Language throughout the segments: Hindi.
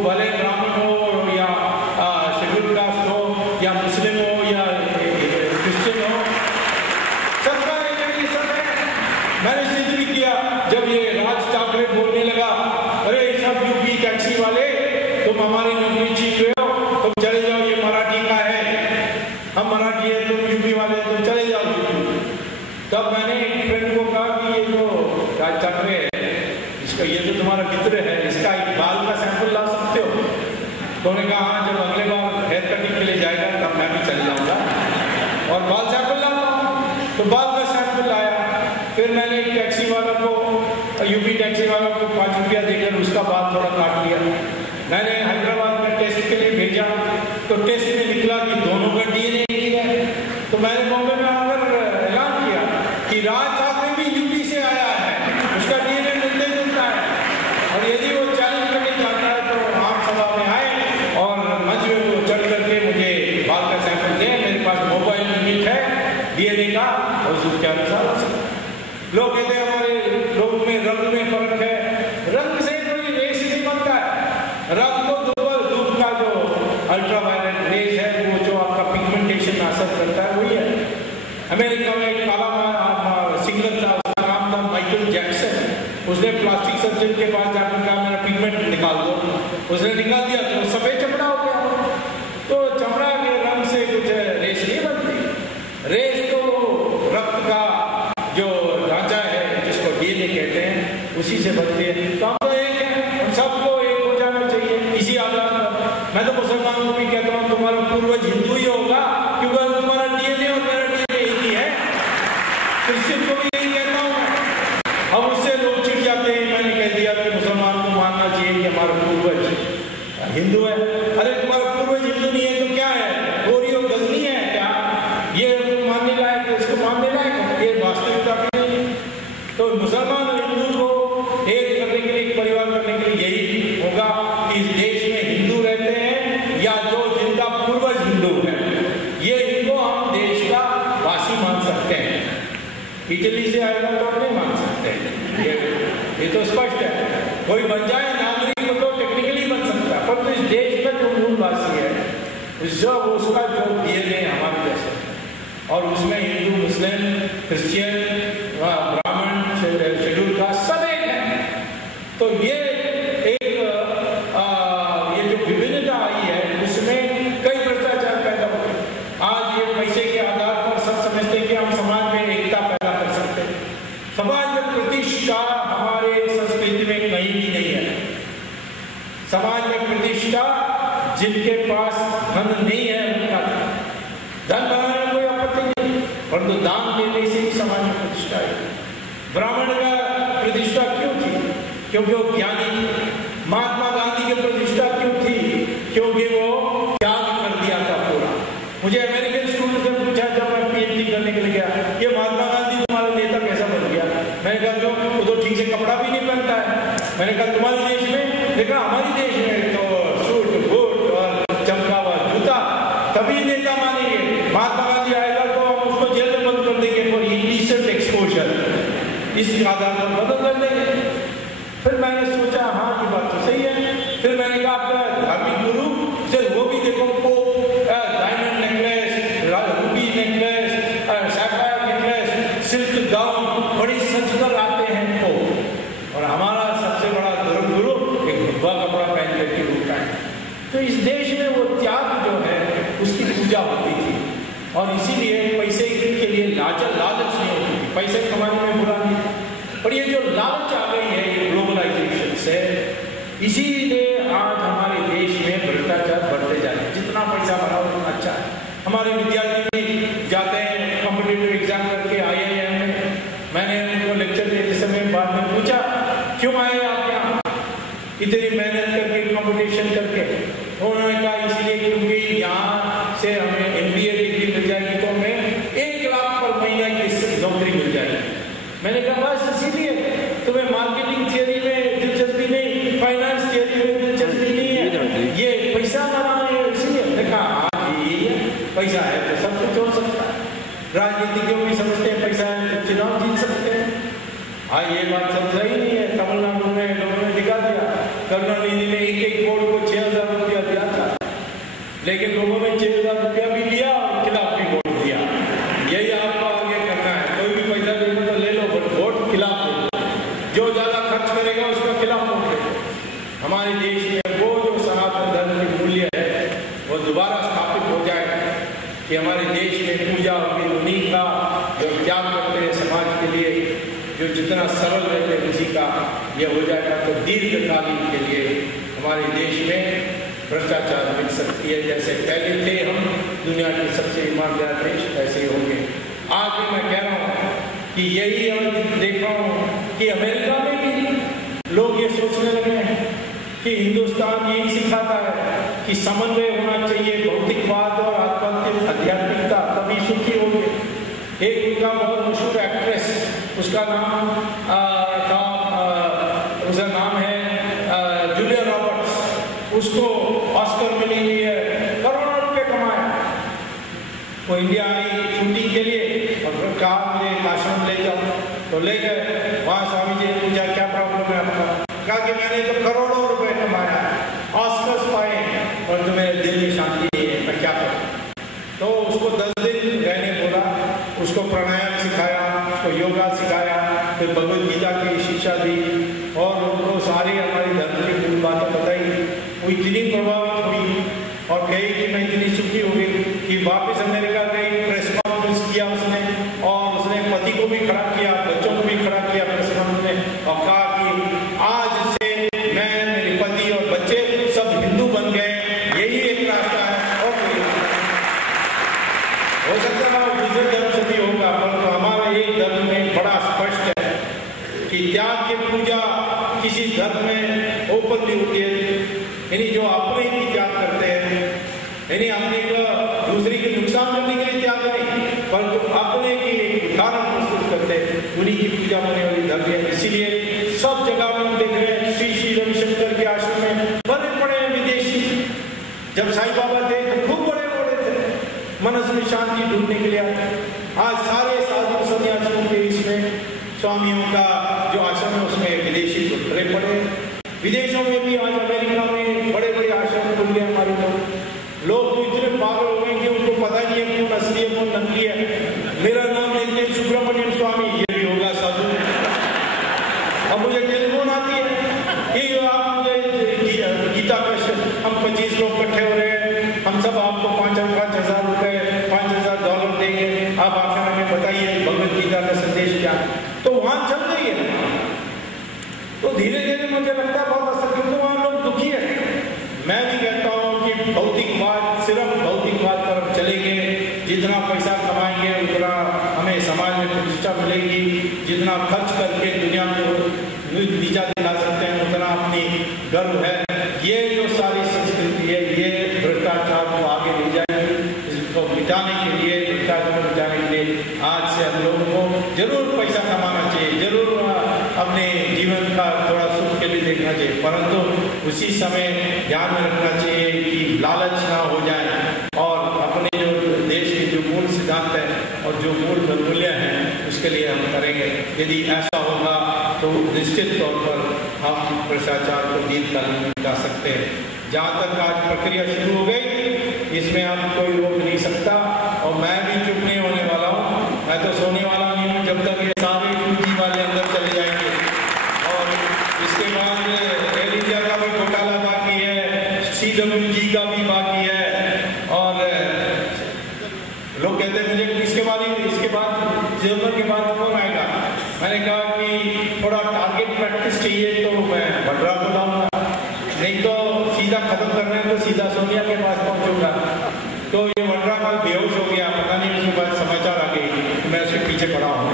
भले ब्राह्मण हो या शेड्यूल कास्ट हो या मुस्लिम हो या क्रिश्चियन हो, सबका एक ही सब है। मैंने सिद्ध भी किया जब ये राज ठाकरे बोलने लगा, अरे सब यूपी टैक्सी वाले तुम हमारी नौकरी छीन रहे हो, तुम चले जाओ, ये मराठी का है, हम मराठी है, तुम यूपी वाले, तुम चले जाओ यूपी। तब मैंने एक फ्रेंड को कहा कि ये जो राज ठाकरे है, इसका ये तो तुम्हारा मित्र है, इसका एक बाल का सैंपल ला सकते हो? तो उन्होंने कहा हाँ, जब अगले बार हेयर कटिंग के लिए जाएगा तब मैं भी चल जाऊंगा और बाल सैंपल लाता हूँ। तो बाल का सैंपल लाया, फिर मैंने एक टैक्सी वाला को, यूपी टैक्सी वाला को 5 रुपया देकर उसका बाल थोड़ा काट लिया। मैंने हैदराबाद में टेस्ट के लिए भेजा, तो टेस्ट में निकला कि दोनों का DNA नहीं है। तो मैंने बॉम्बे में आकर ऐलान किया कि राज ठाकरे भी यूपी से आया है, उसका DNA मिलते जुलता है, और यदि वो चैलेंज करने चाहता है तो आम सभा में आए और मंच में वो चढ़ करके मुझे बाल का सैंपल दें। मेरे पास मोबाइल यूनिट है DNA का, और उसके अनुसार हो सकता है। लोग कहते हैं हमारे लोग में रंग में फर्क है, रंग से कोई रेस नहीं बनता है। रंग को धूप का जो अल्ट्रावायलेट रेज है, वो जो आपका पिगमेंटेशन में असर करता है, वही है। अमेरिका में एक काला सिंगर था, उसका नाम था माइकल जैक्सन। उसने प्लास्टिक सर्जन के पास जाकर कहा मेरा पिगमेंट निकाल दो, उसने निकाल दिया तो सफेद चमड़ा हो गया। तो चमड़ा के रंग से कुछ रेस नहीं बनती। रेस तो रक्त का जो ढांचा है, जिसको DNA कहते हैं, उसी से बनती है। तो हम तो एक हैं, हम सबको एक हो जाना चाहिए इसी आधार पर। मैं तो मुसलमानों को भी कहता हूँ तुम्हारा पूर्वज हिंदू ही होगा, क्योंकि तुम्हारा DNA और मेरा DNA एक ही है। क्रिश्चियन को भी यही कहता हूँ मैं। अब उससे लोग चिढ़ जाते हैं, मैंने कह दिया कि मुसलमान को मानना चाहिए कि हमारा पूर्वज हिंदू है। अरे तुम्हारा पूर्वज हिंदू नहीं है तो क्या है, गोरी और गजनी है क्या? ये मानने लायक है, इसको मानने लायक है, ये वास्तविकता नहीं है। तो मुसलमान और हिंदू को एक करने के लिए, एक परिवार करने के लिए यही होगा कि इस देश में हिंदू रहते हैं या जो जिनका पूर्वज हिंदू है, ये इनको हम देश का वासी मान सकते हैं। इटली से आएगा तो नहीं मान सकते, ये तो स्पष्ट है। कोई बन जाए नागरिक तो टेक्निकली बन सकता है, पर तो इस देश का जो मूलवासी है, जब उसका जो DNA हमारे जैसे, और उसमें हिंदू, मुस्लिम, क्रिश्चियन, ब्राह्मण, शेड्यूल कास्ट सब एक है। तो ये एक ये जो विभिन्नता आई है, उसमें कई भ्रष्टाचार पैदा हो गए। आज ये पैसे के आधार पर सब समझते कि हम समाज में एकता पैदा कर सकते हैं। समाज में प्रतिष्ठा हमारे संस्कृति में कहीं भी नहीं है। समाज में प्रतिष्ठा जिनके पास धन नहीं है उनका धन बनाने में कोई आपत्ति नहीं, परंतु दान देने से ही समाज में प्रतिष्ठा है। ब्राह्मण का प्रतिष्ठा क्यों थी? क्योंकि वो ज्ञानी थे। महात्मा गांधी की प्रतिष्ठा क्यों थी? क्योंकि वो त्याग कर दिया था पूरा। मुझे अमेरिकन स्टूडेंट से पूछा जब मैं PhD करने के लिए गया, ये महात्मा गांधी तुम्हारा नेता कैसा बन गया? मैंने कहा क्यों, वो तो ठीक से कपड़ा भी नहीं पहनता है। मैंने कहा तुम्हारे देश में? देखा हमारे देश में तो सूट बूट और चमका हुआ जूता, तभी नेता मानेंगे। महात्मा गांधी आएगा तो हम उसको जेल में बंद कर देंगे फॉर इंडिसेंट एक्सपोजर, इस आधार पर बंद कर देंगे। फिर मैंने सोचा हाँ ये बात तो सही है। फिर मैंने कहा आपका धार्मिक गुरु सर वो भी देखो, diamond necklace, Ruby necklace, sapphire necklace, silk gown, बड़ी सजकर आते हैं वो, और हमारा सबसे बड़ा धर्म गुरु एक भगवा कपड़ा पहन करके घूमता है। तो इस देश में वो त्याग जो है उसकी पूजा होती थी, और इसीलिए पैसे के लिए लालच नहीं होती थी। पैसे कमाने में बुरा नहीं, पर ये जो लालच आ गई है ये ग्लोबलाइजेशन से, इसीलिए आज हमारे देश में भ्रष्टाचार बढ़ते जा रहे हैं। जितना पैसा बढ़ा उतना अच्छा है। हमारे विद्यार्थी भी जाते हैं कॉम्पिटिटिव एग्जाम करके IIM में। मैंने उनको लेक्चर देते समय बाद में पूछा क्यों आए आप यहाँ इतनी मेहनत करके, कॉम्पिटिशन करके? उन्होंने कहा इसलिए क्योंकि यहाँ से हमें MBA डिग्री मिल जाएगी तो हमें 1 लाख पर महीने की नौकरी मिल जाएगी। मैंने कहा बस इसीलिए तुम्हें मार्केटिंग थियरी में दिलचस्पी नहीं, फाइनेंस थियरी में दिलचस्पी नहीं है, ये पैसा बनाना है इसलिए? देखा हाँ यही है, पैसा है तो सब कुछ हो सकता है। राजनीतिज्ञों भी समझते हैं पैसा है तो चुनाव जीत सकते हैं। हाँ ये बात सब सही नहीं है। तमिलनाडु में लोगों ने दिखा दिया, करुणानिधि ने 1-1 करोड़ को राज करेगा उसका खिलाफ वोट देगा। हमारे देश में वो जो सनातन धर्म की मूल्य है वो दोबारा स्थापित हो जाए कि हमारे देश में पूजा उन्हीं का जो त्याग करते हैं समाज के लिए, जो जितना सरल रहते हैं उसी का ये हो जाएगा तो दीर्घकालीन के लिए हमारे देश में भ्रष्टाचार मिट सकती है। जैसे पहले थे हम दुनिया के सबसे ईमानदार देश, ऐसे ही होंगे। आज भी मैं कह रहा हूँ कि यही हम देख रहा हूँ कि अमेरिका में भी लोग ये सोचने लगे हैं कि हिंदुस्तान यही सिखाता है कि समन्वय होना चाहिए, भौतिकवाद और आध्यात्मिकता, तभी सुखी होंगे। एक उनका बहुत मशहूर एक्ट्रेस, उसका नाम उसका नाम है जूलिया रॉबर्ट्स, उसको ऑस्कर मिली हुई है, करोड़ों रुपए कमाया। वो इंडिया आई शूटिंग के लिए और फिर कहा मुझे एक आश्रम ले जाओ, तो ले गए। वहाँ स्वामी जी ने पूछा क्या प्रॉब्लम है आपका? कहा कि मैंने तो करोड़ों रुपए कमाया, ऑस्कर्स पाए और तुम्हें दिल में शांति नहीं है, मैं क्या करूँ? तो उसको 10 दिन रहने बोला, उसको प्राणायाम सिखाया, उसको योगा सिखाया, फिर भगवद गीता की शिक्षा दी और उनको सारी हमारी धर्म की मूल बातें बताई। वो इतनी प्रभावित हुई और कही कि मैं इतनी सुखी हो गई कि वापस अमेरिका गई, प्रेस कॉन्फ्रेंस किया उसने और उसने पति को भी खड़ा किया, बच्चों को भी खड़ा किया प्रेस कॉन्फ्रेंस में और कहा कि आज से मैं, मेरे पति और बच्चे सब हिंदू बन गए, यही एक रास्ता है और कोई हो सकता है दूसरे धर्म से भी होगा, परंतु हमारा एक धर्म में बड़ा स्पष्ट है कि त्याग की पूजा किसी धर्म में ओपनली होती है। यानी जो अपने ही त्याग करते हैं, यानी अपने को दूसरे के नुकसान करने के लिए त्याग नहीं, परंतु अपने की एक उदाहरण प्रस्तुत करते हैं, उन्हीं की पूजा होने वाली धर्म है। इसीलिए सब जगह में हम देख रहे हैं श्री रविशंकर के आश्रम में बड़े बड़े विदेशी, जब साईं बाबा थे तो खूब बड़े बड़े थे, मनस में शांति ढूंढने के लिए आए। आज सारे साधु सन्यासियों के इसमें स्वामियों का जो आश्रम है उसमें विदेशी भरे पड़े। विदेशों में भी आज अमेरिका में बड़े बड़े आश्रम खुल गए। हमारे लोग तो इतने पागल हो गए कि उनको पता नहीं है कौन असली है कौन नकली है। मेरा नाम लेते हैं सुब्रमण्यम स्वामी, ये भी होगा साधु। अब मुझे टेलीफोन आती है कि आप मुझे गीता का हम 25 लोग इकट्ठे हो रहे हैं, हम सब आपको 5,000 रुपए $5,000 देंगे, आप आखिर हमें बताइए भगवद गीता का संदेश क्या है। तो वहां चल रही है। तो धीरे धीरे मुझे लगता है बहुत असर, क्योंकि वहां लोग दुखी है। मैं भी कहता हूँ कि भौतिकवाद, सिर्फ भौतिकवाद पर चलेंगे, जितना पैसा कमाएंगे उतना हमें समाज में प्रतिष्ठा मिलेगी, जितना खर्च करके दुनिया को नीचा दिखा सकते हैं उतना अपनी गर्व है। ये जो सारी संस्कृति है ये भ्रष्टाचार को आगे ले जाएगी। इसको मिटाने के लिए, भ्रष्टाचार को मिटाने के लिए आज से हम लोगों को जरूर पैसा कमाना चाहिए, जरूर अपने जीवन का थोड़ा सुख के लिए देखना चाहिए, परंतु उसी समय ध्यान में रखना चाहिए कि लालच ना हो जाए और अपने जो देश के जो मूल सिद्धांत है और जो मूल मूल्य हैं उसके लिए हम करेंगे। यदि ऐसा होगा तो निश्चित तौर पर हम भ्रष्टाचार को दीर्घकालीन मिटा सकते हैं। जहाँ तक आज प्रक्रिया शुरू हो गई इसमें अब कोई रोक नहीं सकता और मैं भी चुप नहीं होने वाला हूँ। मैं तो सोने वाला नहीं हूँ जब तक ये सारे टूटी वाले अंदर चले जाएंगे। और इसके बाद एयर इंडिया का भी घोटाला बाकी है, CWG का भी बाकी है और लोग कहते हैं मुझे इसके बाद जर्मन के बाद कौन आएगा। मैंने कहा कि थोड़ा टारगेट प्रैक्टिस चाहिए तो मैं भड्रा को लाऊंगा, नहीं तो सीधा खत्म करना है तो सीधा सोनिया के पास पहुंचूंगा। तो ये भड्रा कल बेहोश हो गया, पता नहीं उसके बाद समाचार आ गई, मैं उसके पीछे पड़ा हूँ,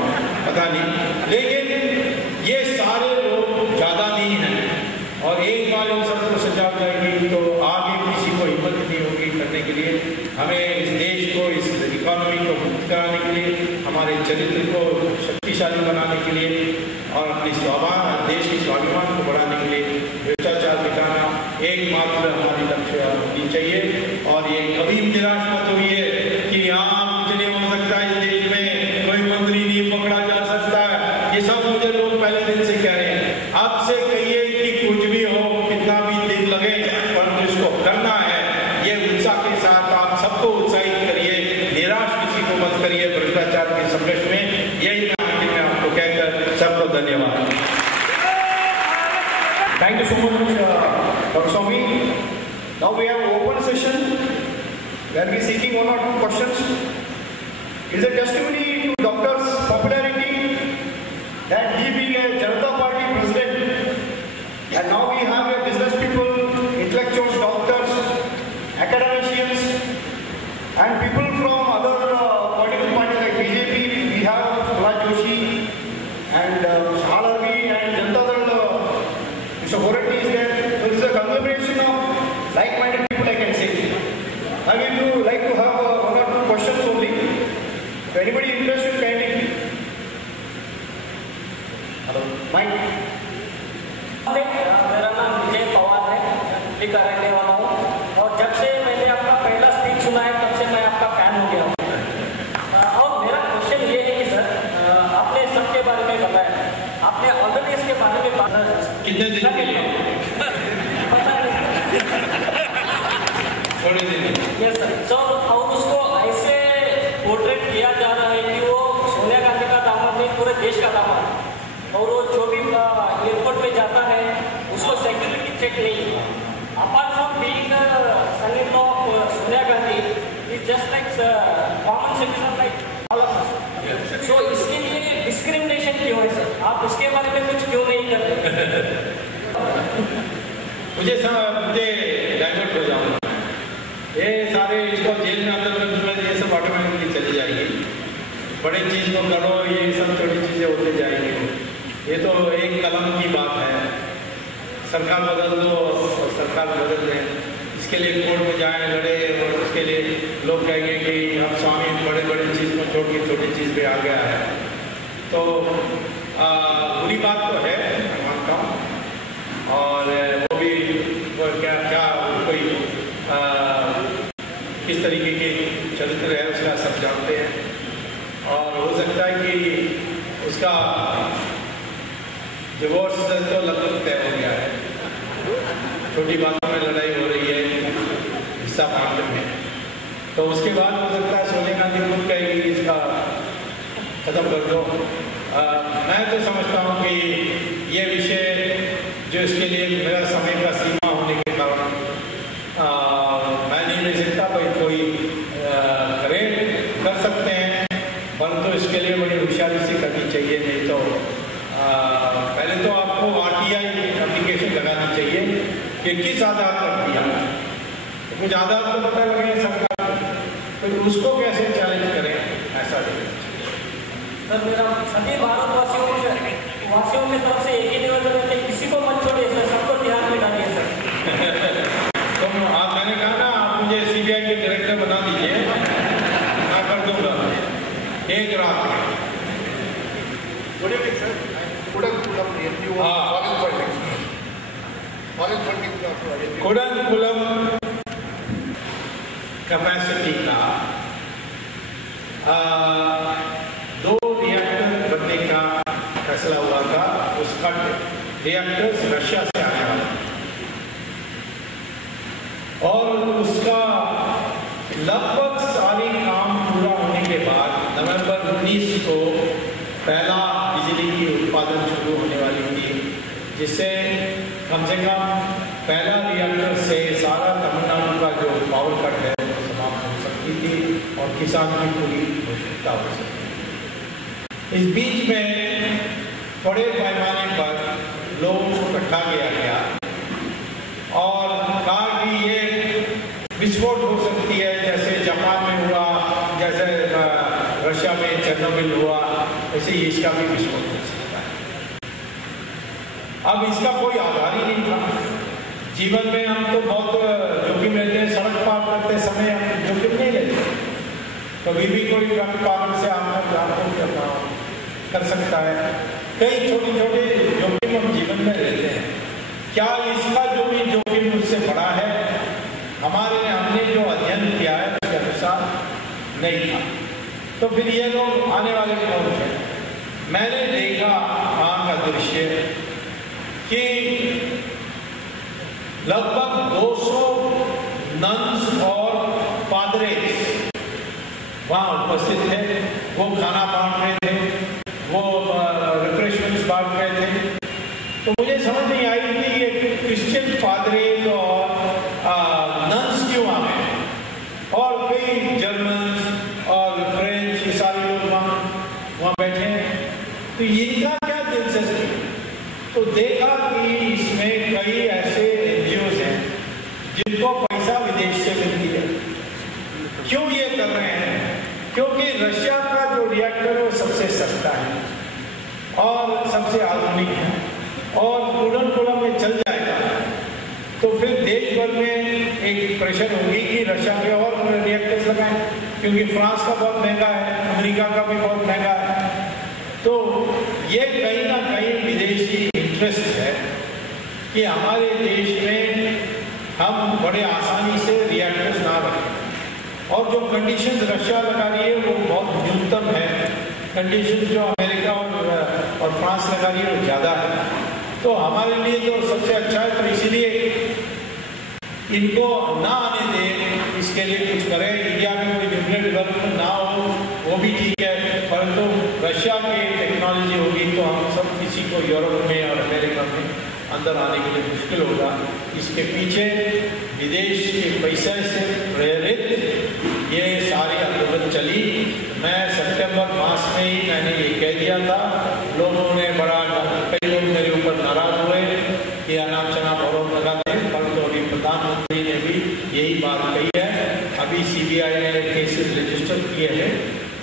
पता नहीं। लेकिन ये सारे लोग ज़्यादा नहीं हैं और एक बार इन सबको सजा जाएगी तो आगे किसी को हिम्मत नहीं होगी करने के लिए। हमें इस देश को, इस इकोनॉमी को मुक्त कराने के लिए, हमारे चरित्र को शक्तिशाली बनाने के लिए और अपने देश के स्वाभिमान को बढ़ाने के लिए भ्रष्टाचार मिटाना एकमात्र हमारी लक्ष्य होनी चाहिए। और ये कभी निराश मत होइए कि यहाँ कुछ नहीं हो सकता, इस देश में कोई मंत्री नहीं पकड़ा जा सकता है, ये सब मुझे लोग पहले दिन से कह रहे हैं। अब से कहिए कि कुछ भी हो, कितना भी दिन लगे, परंतु इसको करना है। ये उत्साह के साथ आप सबको उत्साहित करिए, निराश किसी को मत करिए भ्रष्टाचार के संघर्ष में। यही मैं आपको कहकर सबको धन्यवाद। Thank you so much, Dr. Swami. Now we have an open session where we are seeking one or two questions. It is a testimony to Doctor's popularity that he being a Janata Party president, and now we have a business people, intellectuals, doctors, academicians, and people from other political parties like BJP. We have Prahlad Joshi and Shalarvi and Janata Dal. Mr. Horanty is there. So this is a conglomeration of like-minded people, I can say. I would like to have one or two questions only. If anybody interested, kindly. Hello. Mike. मेरा नाम विजय पवार है, दिल्ली का रहने वाला हूँ और जब से मैंने आपका पहला स्पीच सुना है तब से मैं आपका फैन हो गया हूँ। और मेरा क्वेश्चन ये है कि सर आपने सबके बारे में बताया, आपने ऑलरेडी इसके बारे में बात कितने दिन के लिए? थोड़े दिन। Yes sir. सो और उसको ऐसे पोर्ट्रेट किया जा रहा है कि वो सोनिया गांधी का दामाद नहीं, पूरे देश का दामाद, और वो जो भी एयरपोर्ट पे जाता है उसको सिक्योरिटी चेक नहीं है। Apart from being son in law of Sonia Gandhi, is just like common citizen like all of us. So इसके लिए डिस्क्रिमिनेशन क्यों है सर? आप उसके बारे में कुछ क्यों नहीं करते? मुझे डाइवर्ट हो जाऊंगा। ये सारे इसको जेल में अंदर ये सब ऑटोमेटिकली चली जाएगी। बड़ी चीज़ को करो, ये सब छोटी चीज़ें होती जाएंगी। ये तो एक कलम की बात है। सरकार बदल दो और सरकार बदल दें, इसके लिए कोर्ट में जाए लड़े, और उसके लिए लोग कहेंगे कि अब स्वामी बड़े बड़े चीज़ को छोड़ के छोटी चीज़ पे आ गया है। तो बुरी बात तो है, मैं मानता हूँ। और वो भी क्या कोई किस तरीके के चरित्र है उसका सब जानते हैं। और हो सकता है कि उसका डिवोर्स तो लगभग तय हो गया है। छोटी बातों में लड़ाई हो रही है हिस्सा मामले में, तो उसके बाद हो सकता है सोनिया गांधी खुद कहेगी इसका खत्म कर दो। मैं तो समझता हूँ कि ये विषय जो इसके लिए मेरा समय का सीमा होने के कारण मैं नहीं ले सकता, भाई कोई करे कर सकते हैं, परंतु तो इसके लिए बड़ी होशियारी से करनी चाहिए। नहीं तो पहले तो आपको RTI एप्लीकेशन लगानी चाहिए कि किस आधार पर किया, तो कुछ आधार तो पता लगे सरकार, तो उसको कैसे चैलेंज करें, ऐसा नहीं। सर मेरा सभी भारतवासियों की तरफ से एक ही निवेदन है कि किसी को मत छोड़िए सर, सबको ध्यान में डालिए सर। तो आप मैंने कहा ना, आप मुझे CBI के डायरेक्टर बना दीजिए, मैं कर दूंगा एक रात में। Good evening, sir. Kudankulam capacity का 2 रिएक्टर बनने का फैसला हुआ था। उसका रिएक्टर्स रशिया से आया और उसका लगभग सारी काम पूरा होने के बाद नवंबर 19 को पहला बिजली की उत्पादन शुरू होने वाली थी, जिससे कम से कम पहला रिएक्टर से सारा तमिलनाडु का जो पावर कट है वो समाप्त हो सकती थी और किसान की पूरी आवश्यकता हो सकती थी। इस बीच में बड़े पैमाने पर लोगों को इकट्ठा किया गया और कहा कि ये विस्फोट हो सकती है, जैसे जापान में हुआ, जैसे रशिया में चेरनोबिल हुआ, ऐसे ही इसका भी विस्फोट हो सकता है। अब इसका कोई आधार ही नहीं था। जीवन में हम तो बहुत जोखिम लेते हैं, सड़क पार करते समय हम जोखिम नहीं लेते, कभी भी कोई ट्रक पार से आपको कर सकता है। कई छोटे छोटे जोखिम हम जीवन में लेते हैं। क्या इसका जो भी जोखिम उससे बड़ा है? हमने जो अध्ययन किया है उसके अनुसार नहीं था। तो फिर ये लोग आने वाले कौन थे? मैंने देखा वहाँ का दृश्य कि लगभग 200 नन्स और पादरेस वहाँ उपस्थित थे। वो खाना बांट रहे थे, वो रिफ्रेशमेंट्स बांट रहे थे। तो मुझे समझ नहीं आई कि ये कि इसमें कई ऐसे NGOs हैं जिनको पैसा विदेश से मिलती है। क्यों ये कर रहे हैं? क्योंकि रशिया का जो रिएक्टर वो सबसे सस्ता है और सबसे आधुनिक है और कूड़न में चल जाएगा, तो फिर देश भर में एक प्रेशर होगी कि रशिया पे और रिएक्टर्स लगाएं, क्योंकि फ्रांस का बहुत महंगा है, अमेरिका का भी बहुत महंगा है। तो ये कहीं ना कहीं विदेशी इंटरेस्ट है कि हमारे देश में हम बड़े आसानी से रिएक्टर्स ना रखें। और जो कंडीशंस रशिया लगा रही है वो बहुत न्यूनतम है, कंडीशंस जो अमेरिका और फ्रांस लगा रही है वो ज़्यादा है। तो हमारे लिए तो सबसे अच्छा है, तो इसीलिए इनको ना आने दें, इसके लिए कुछ करें। इंडिया में कोई न्यूक्लियर डेवलपमेंट ना हो वो भी ठीक है, परंतु रशिया की टेक्नोलॉजी होगी तो हम सब किसी को यूरोप में और अमेरिका में अंदर आने के लिए मुश्किल होगा। इसके पीछे विदेश के पैसे से प्रेरित ये सारी आंदोलन चली। मैं सितंबर मास में ही मैंने ये कह दिया था, लोगों ने कई लोग मेरे ऊपर नाराज हुए कि अनाप शनाप आरोप लगा दें, परंतु अभी प्रधानमंत्री ने भी यही बात कही है। अभी CBI ने केसेस रजिस्टर किए हैं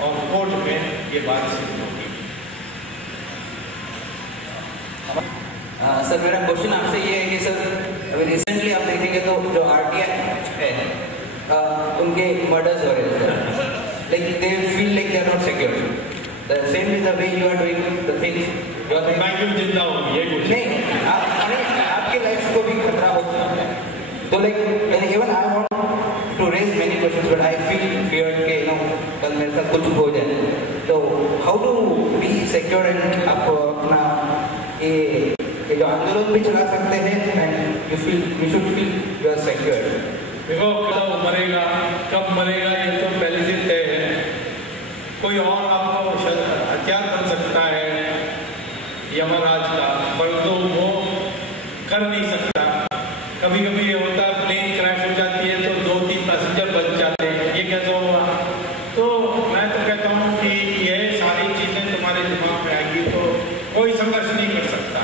और कोर्ट में ये बात सिद्ध होगी। सर मेरा क्वेश्चन आपसे ये है कि सर अभी रिसेंटली आप देखेंगे तो जो RTI है उनके मर्डर्स हो रहे हैं, like they feel like they are not secure. The same is the way you are doing the things. मैं क्यों जिंदा हूँ ये कुछ नहीं, आपके लाइफ को भी खतरा होता है। तो like even I want to raise many questions but I feel feared के कल मेरे साथ कुछ हो जाए। तो how to be secure and आप अपना ये जो आंदोलन भी चला सकते हैं and you should feel you are secure. देखो कब मरेगा ये तो पहले से तय है। कोई और आपको हथियार बन सकता है यमराज का, परंतु वो कर नहीं सकता। कभी कभी ये होता है प्लेन क्रैश हो जाती है तो 2-3 पैसेंजर बच जाते हैं, ये कैसे हुआ? तो मैं तो कहता हूँ कि ये सारी चीज़ें तुम्हारे दिमाग में आएगी तो कोई संघर्ष नहीं कर सकता,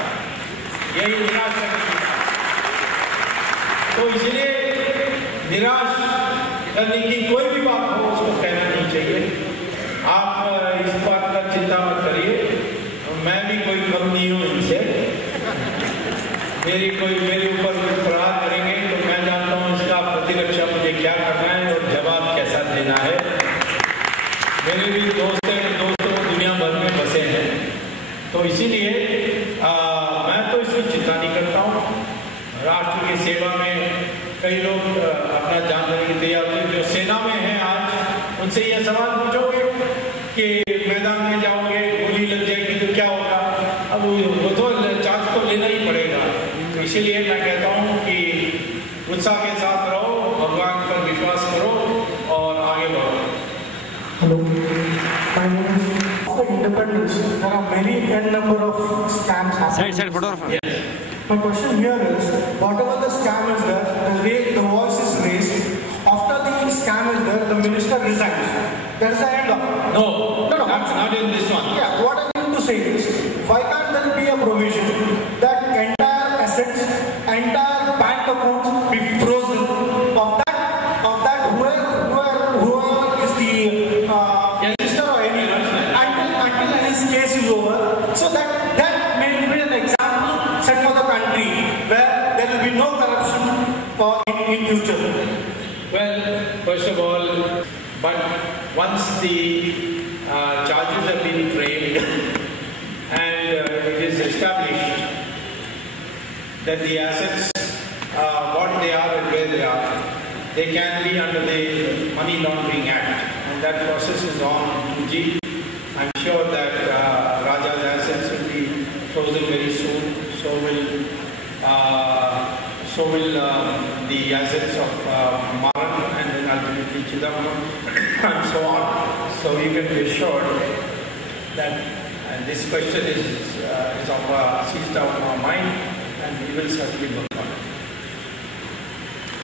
यही निराश है। तो इसलिए निराश करने की कोई भी बात हो उसको कहना नहीं चाहिए। आप इस बात का चिंता मत करिए, मैं भी कोई कम नहीं हूँ इनसे। मेरे ऊपर प्रहार करेंगे तो मैं जानता हूँ इसका प्रतिरक्षा मुझे क्या करना है और जवाब कैसा देना है। मेरे भी दोस्त हैं, दोस्तों दुनिया भर में बसे हैं, तो इसीलिए मैं तो इसकी चिंता नहीं करता हूँ। राष्ट्र की सेवा में कई लोग अपना जान देने की तैयार होते हैं। जो सेना में हैं आज उनसे यह सवाल पूछोगे कि मैदान में जाओगे गोली लग जाएगी तो क्या होगा? अब वो तो चार्ज तो लेना ही पड़ेगा। तो इसीलिए मैं कहता हूँ कि उत्साह के साथ रहो, भगवान पर विश्वास करो और आगे बढ़ो। Hello, my name is. After independence, there are many n number of scams happening. Side photographer. Yes. My question here is, whatever the scam is there, the way the voice is raised, after the scam is there, the minister resigns. There is the end of it. No, That's not in this one. Yeah, what I mean to say is, why can't there be a provision that entire assets, entire bank accounts be frozen of that whoever is the minister or anyone until his case is over, so that may be an example set for the country where there will be no corruption in future. Well, first of all, but once the charges have been framed and it is established that the assets, what they are and where they are, they can be under the Money Laundering Act, and that process is on 2G. I'm sure that Raja's assets will be frozen very soon. So will the assets of Maran and then ultimately Chidambaram and so on. So you can be assured that this question is seized out of our mind, and we will certainly work on it.